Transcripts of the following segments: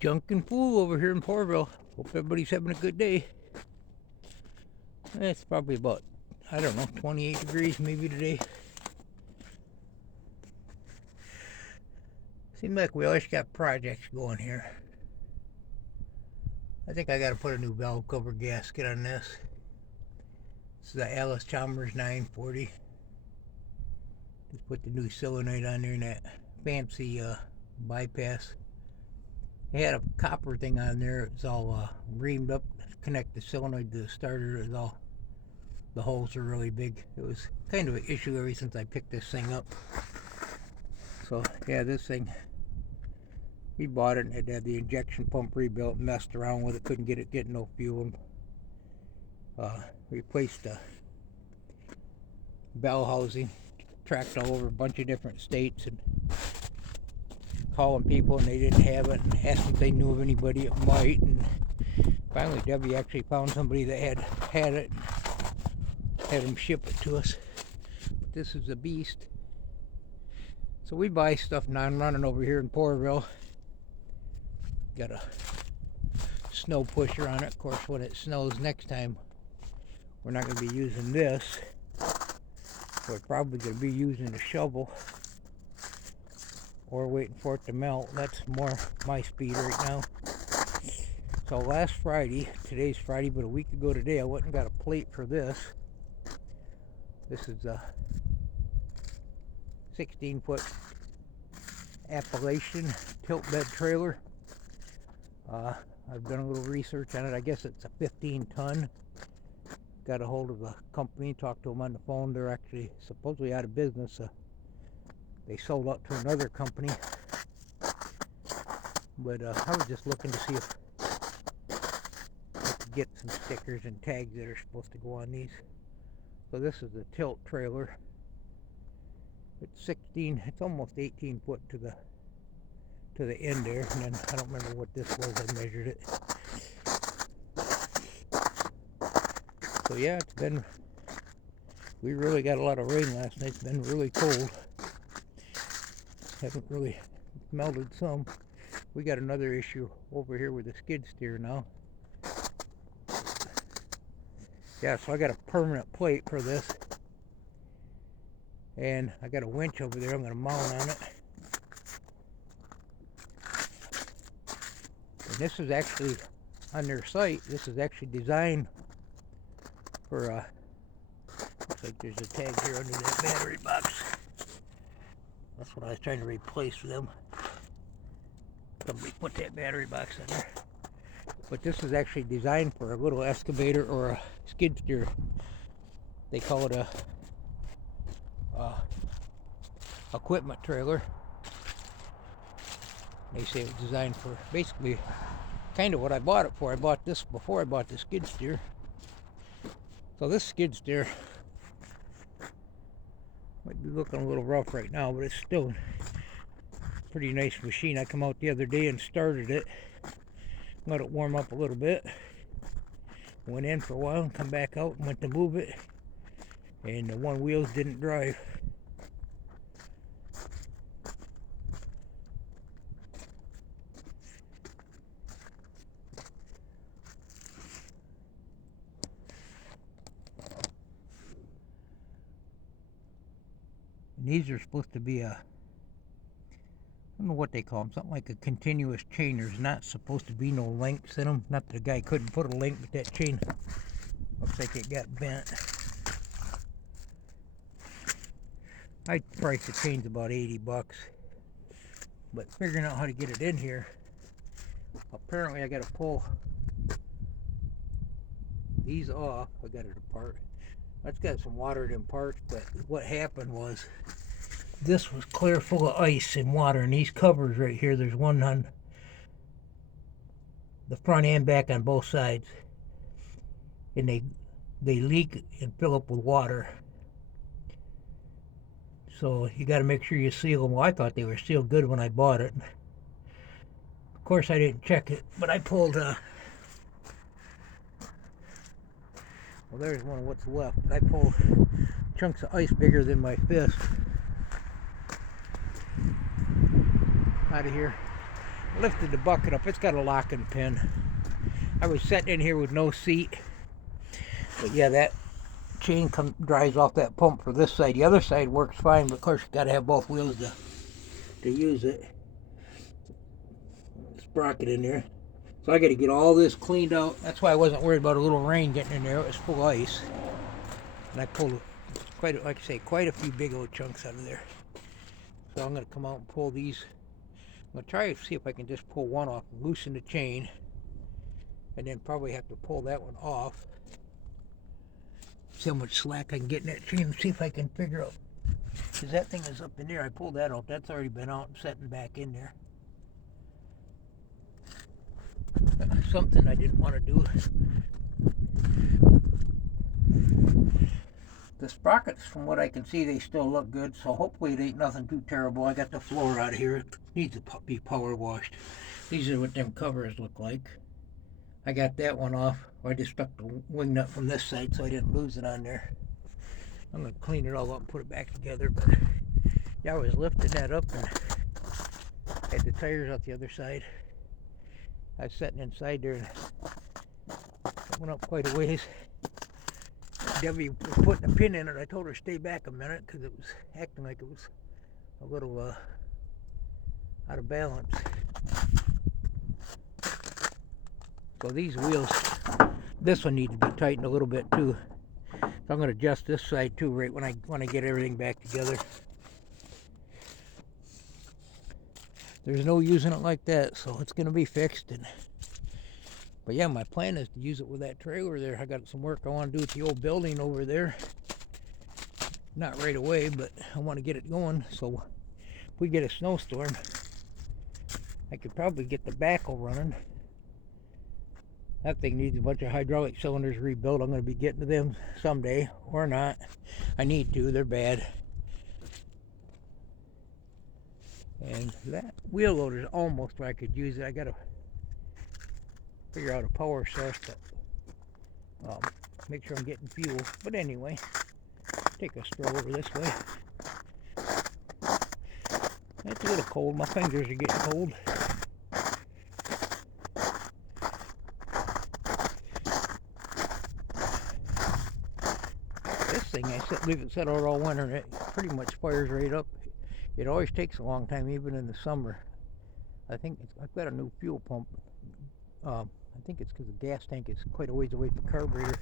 Junkin' Fool over here in Porterville. Hope everybody's having a good day. It's probably about, I don't know, 28 degrees maybe today. Seems like we always got projects going here. I think I gotta put a new valve cover gasket on this. This is the Allis-Chalmers 940. Just put the new solenoid on there and that fancy bypass. They had a copper thing on there. It was all reamed up. Connect the solenoid to the starter. It was all, the holes are really big. It was kind of an issue ever since I picked this thing up. So yeah, this thing, we bought it and it had the injection pump rebuilt. Messed around with it, couldn't get no fuel. Replaced the bell housing. Tracked all over a bunch of different states and calling people and they didn't have it, and asked if they knew of anybody that might, and finally Debbie actually found somebody that had it, had them ship it to us. But this is a beast. So we buy stuff non-running over here in Porterville. Got a snow pusher on it. Of course, when it snows next time, we're not going to be using this. We're probably going to be using a shovel or waiting for it to melt. That's more my speed right now. So last Friday, today's Friday, but a week ago today, I went and got a plate for this. This is a 16-foot Appalachian tilt bed trailer. I've done a little research on it. I guess it's a 15-ton. Got a hold of the company, talked to them on the phone. They're actually supposedly out of business. They sold out to another company. But I was just looking to see if I could get some stickers and tags that are supposed to go on these. So this is a tilt trailer. It's 16, it's almost 18 foot to the end there. And then I don't remember what this was, I measured it. So yeah, it's been, we really got a lot of rain last night. It's been really cold. Haven't really melted some. We got another issue over here with the skid steer now. Yeah, so I got a permanent plate for this. And I got a winch over there I'm going to mount on it. And this is actually, on their site, this is actually designed for, looks like there's a tag here under that battery box. That's what I was trying to replace for them. Somebody put that battery box in there. But this is actually designed for a little excavator or a skid steer. They call it a equipment trailer. They say it's designed for basically kind of what I bought it for. I bought this before I bought the skid steer. So this skid steer might be looking a little rough right now, but it's still a pretty nice machine. I come out the other day and started it, let it warm up a little bit, went in for a while and come back out and went to move it, and the one wheels didn't drive. And these are supposed to be a, I don't know what they call them, something like a continuous chain. There's not supposed to be no links in them. Not that the guy couldn't put a link, but that chain looks like it got bent. I priced the chain's about 80 bucks. But figuring out how to get it in here, apparently I got to pull these off. I got it apart. That's got some water in parts, but what happened was this was clear full of ice and water, and these covers right here, there's one on the front and back on both sides, and they leak and fill up with water. So you got to make sure you seal them. Well, I thought they were sealed good when I bought it. Of course I didn't check it, but I pulled well, there's one of what's left. I pulled chunks of ice bigger than my fist out of here. Lifted the bucket up. It's got a locking pin. I was sitting in here with no seat. But yeah, that chain drives off that pump for this side. The other side works fine, but of course you got to have both wheels to use it. Sprocket in there. So I got to get all this cleaned out. That's why I wasn't worried about a little rain getting in there. It was full of ice. And I pulled quite a few big old chunks out of there. So I'm going to come out and pull these. I'm going to try to see if I can just pull one off and loosen the chain. And then probably have to pull that one off. See how much slack I can get in that chain and see if I can figure out. Because that thing is up in there. I pulled that out. That's already been out and setting back in there. Something I didn't want to do. The sprockets, from what I can see, they still look good, so hopefully it ain't nothing too terrible. I got the floor out of here. It needs to be power washed. These are what them covers look like. I got that one off. I just stuck the wing nut from this side so I didn't lose it on there. I'm going to clean it all up and put it back together. But yeah, I was lifting that up and had the tires out the other side. I was sitting inside there and it went up quite a ways. Debbie was putting a pin in it. I told her to stay back a minute because it was acting like it was a little out of balance. So these wheels, this one needs to be tightened a little bit too. So I'm going to adjust this side too right when I get everything back together. There's no using it like that, so it's going to be fixed. But yeah, my plan is to use it with that trailer there. I got some work I want to do with the old building over there. Not right away, but I want to get it going. So if we get a snowstorm, I could probably get the backhoe running. That thing needs a bunch of hydraulic cylinders rebuilt. I'm going to be getting to them someday, or not. I need to. They're bad. And that wheel loader is almost where I could use it. I got to figure out a power source to make sure I'm getting fuel. But anyway, take a stroll over this way. It's a little cold. My fingers are getting cold. This thing, I leave it set out all winter and it pretty much fires right up. It always takes a long time, even in the summer. I think I've got a new fuel pump. I think it's because the gas tank is quite a ways away from the carburetor.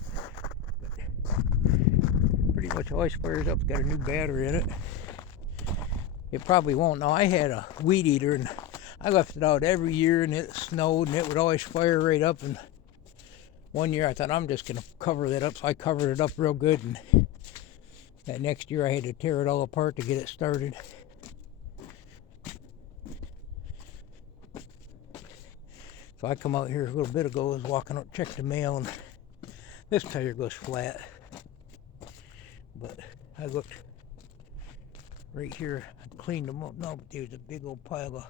But pretty much always fires up. It's got a new battery in it. It probably won't. Now, I had a weed eater and I left it out every year and it snowed and it would always fire right up. And one year I thought I'm just going to cover that up. So I covered it up real good. And that next year I had to tear it all apart to get it started. So I come out here a little bit ago, I was walking out, checked the mail, and this tire goes flat. But I looked right here, I cleaned them up. No, but there's a big old pile of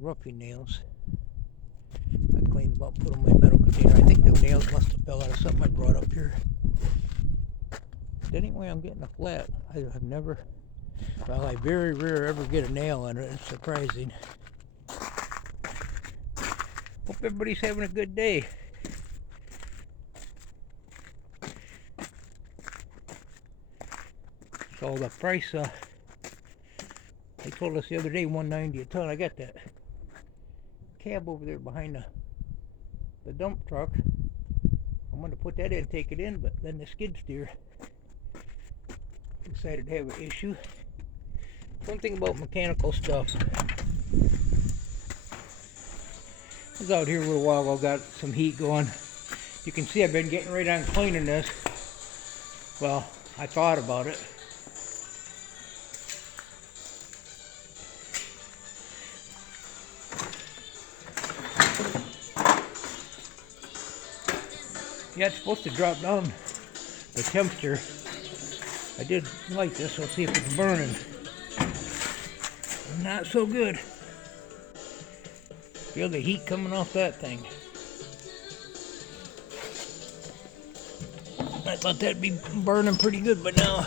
roofing nails. I cleaned them up, put them in my metal container. I think the nails must have fell out of something I brought up here. But anyway, I'm getting a flat. I have never, well, I very rarely ever get a nail in it. It's surprising. Hope everybody's having a good day. So the price, they told us the other day, $190 a ton. I got that cab over there behind the dump truck. I'm going to put that in, take it in, but then the skid steer decided to have an issue. Something about mechanical stuff. I was out here a little while ago, got some heat going. You can see I've been getting right on cleaning this. Well, I thought about it. Yeah, it's supposed to drop down the temperature. I did light this, so I'll see if it's burning. Not so good. Feel the heat coming off that thing. I thought that'd be burning pretty good, but no.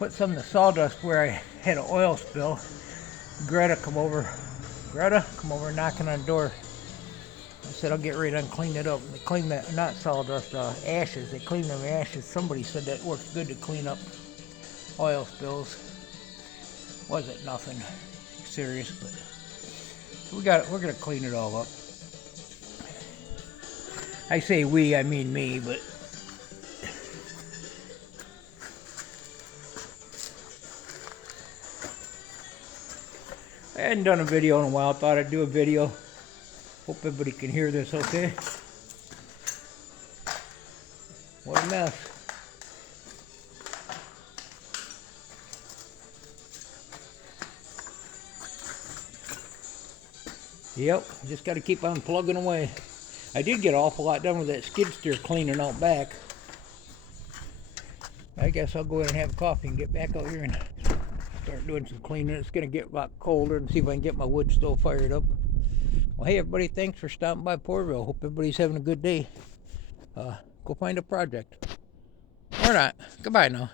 put some of the sawdust where I had an oil spill. Greta, come over knocking on the door. I said, I'll get ready and clean it up. They clean that, not sawdust, ashes. They clean them ashes. Somebody said that works good to clean up oil spills. Wasn't nothing serious, but we're gonna clean it all up. I say we, I mean me, but I hadn't done a video in a while. Thought I'd do a video. Hope everybody can hear this okay. What a mess. Yep, just got to keep on plugging away. I did get an awful lot done with that skid steer cleaning out back. I guess I'll go in and have a coffee and get back out here and start doing some cleaning. It's going to get a lot colder and see if I can get my wood stove fired up. Well, hey everybody, thanks for stopping by Porterville. Hope everybody's having a good day. Go find a project. Or not. Goodbye now.